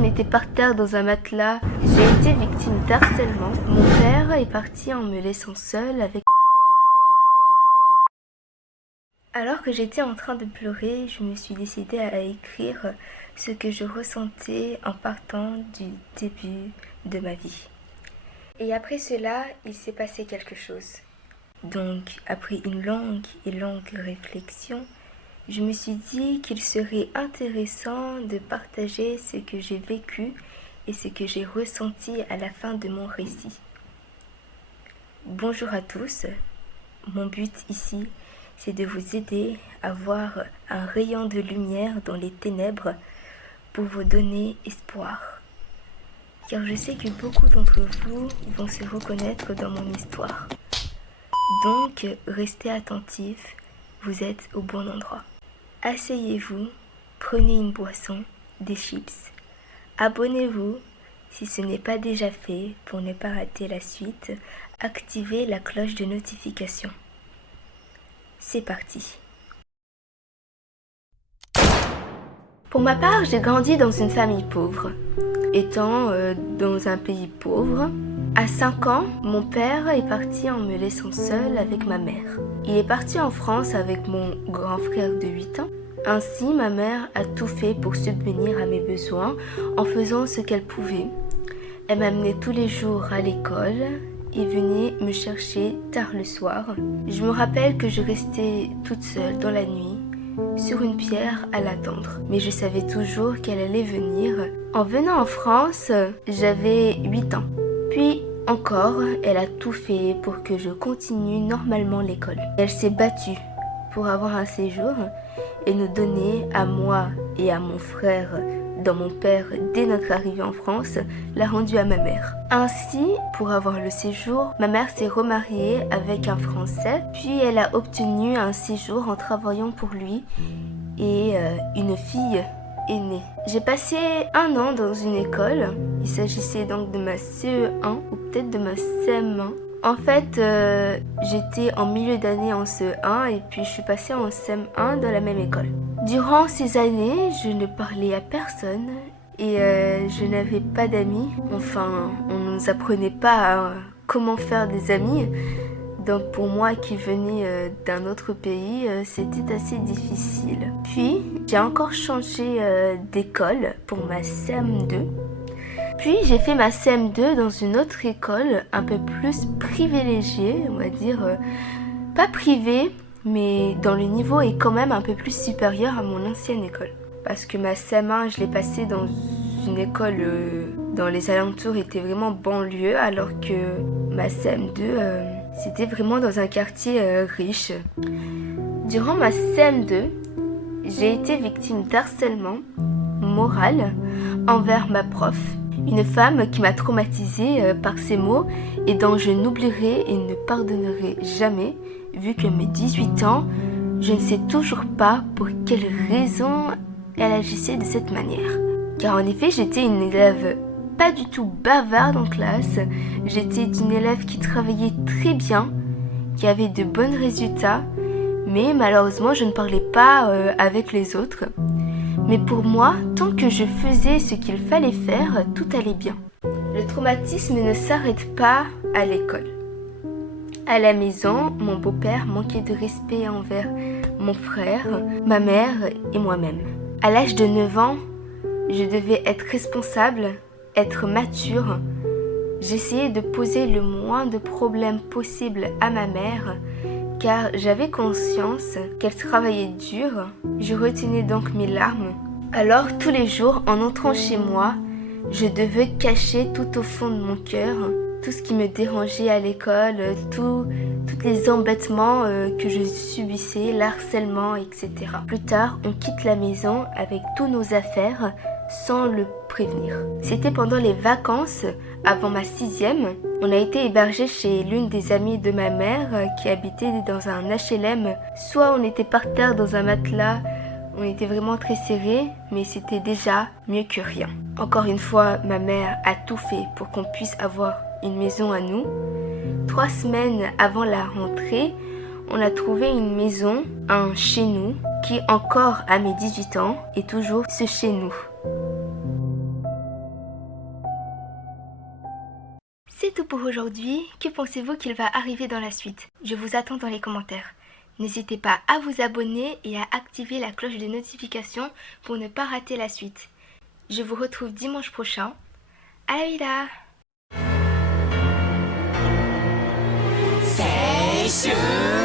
on était par terre dans un matelas. J'ai été victime d'harcèlement. Mon père est parti en me laissant seule avec... Alors que j'étais en train de pleurer, je me suis décidée à écrire ce que je ressentais en partant du début de ma vie. Et après cela, il s'est passé quelque chose. Donc, après une longue réflexion, je me suis dit qu'il serait intéressant de partager ce que j'ai vécu et ce que j'ai ressenti à la fin de mon récit. Bonjour à tous, mon but ici, c'est de vous aider à voir un rayon de lumière dans les ténèbres pour vous donner espoir. Car je sais que beaucoup d'entre vous vont se reconnaître dans mon histoire. Donc, restez attentifs, vous êtes au bon endroit. Asseyez-vous, prenez une boisson, des chips. Abonnez-vous si ce n'est pas déjà fait pour ne pas rater la suite. Activez la cloche de notification. C'est parti. Pour ma part, j'ai grandi dans une famille pauvre. Étant dans un pays pauvre, à 5 ans, mon père est parti en me laissant seule avec ma mère. Il est parti en France avec mon grand frère de 8 ans. Ainsi, ma mère a tout fait pour subvenir à mes besoins en faisant ce qu'elle pouvait. Elle m'amenait tous les jours à l'école et venait me chercher tard le soir. Je me rappelle que je restais toute seule dans la nuit, sur une pierre à l'attendre. Mais je savais toujours qu'elle allait venir. En venant en France, j'avais 8 ans. Puis encore, elle a tout fait pour que je continue normalement l'école. Elle s'est battue pour avoir un séjour et nous donner à moi et à mon frère dont mon père, dès notre arrivée en France, l'a rendu à ma mère. Ainsi, pour avoir le séjour, ma mère s'est remariée avec un Français, puis elle a obtenu un séjour en travaillant pour lui et une fille est née. J'ai passé 1 an dans une école, il s'agissait donc de ma CE1 ou peut-être de ma CM1. En fait, j'étais en milieu d'année en CE1 et puis je suis passée en CM1 dans la même école. Durant ces années, je ne parlais à personne et je n'avais pas d'amis. Enfin, on ne nous apprenait pas comment faire des amis. Donc pour moi qui venais d'un autre pays, c'était assez difficile. Puis, j'ai encore changé d'école pour ma CM2. Puis j'ai fait ma CM2 dans une autre école un peu plus privilégiée, on va dire, pas privée, mais dont le niveau est quand même un peu plus supérieur à mon ancienne école. Parce que ma CM1, je l'ai passée dans une école dans les alentours était vraiment banlieue, alors que ma CM2, c'était vraiment dans un quartier riche. Durant ma CM2, j'ai été victime d'harcèlement moral envers ma prof. Une femme qui m'a traumatisée par ses mots et dont je n'oublierai et ne pardonnerai jamais, vu que mes 18 ans, je ne sais toujours pas pour quelle raison elle agissait de cette manière. Car en effet, j'étais une élève pas du tout bavarde en classe, j'étais une élève qui travaillait très bien, qui avait de bons résultats, mais malheureusement je ne parlais pas avec les autres. Mais pour moi, tant que je faisais ce qu'il fallait faire, tout allait bien. Le traumatisme ne s'arrête pas à l'école. À la maison, mon beau-père manquait de respect envers mon frère, ma mère et moi-même. À l'âge de 9 ans, je devais être responsable, être mature. J'essayais de poser le moins de problèmes possible à ma mère, car j'avais conscience qu'elle travaillait dur. Je retenais donc mes larmes. Alors tous les jours, en entrant chez moi, je devais cacher tout au fond de mon cœur tout ce qui me dérangeait à l'école, tous les embêtements que je subissais, l'harcèlement, etc. Plus tard, on quitte la maison avec tous nos affaires sans le prévenir. C'était pendant les vacances, avant ma 6e. On a été hébergés chez l'une des amies de ma mère qui habitait dans un HLM. Soit on était par terre dans un matelas, on était vraiment très serrés, mais c'était déjà mieux que rien. Encore une fois, ma mère a tout fait pour qu'on puisse avoir une maison à nous. 3 semaines avant la rentrée, on a trouvé une maison, un chez nous, qui encore à mes 18 ans est toujours ce chez nous. C'est tout pour aujourd'hui. Que pensez-vous qu'il va arriver dans la suite? Je vous attends dans les commentaires. N'hésitez pas à vous abonner et à activer la cloche de notification pour ne pas rater la suite. Je vous retrouve dimanche prochain. À la vida! 青春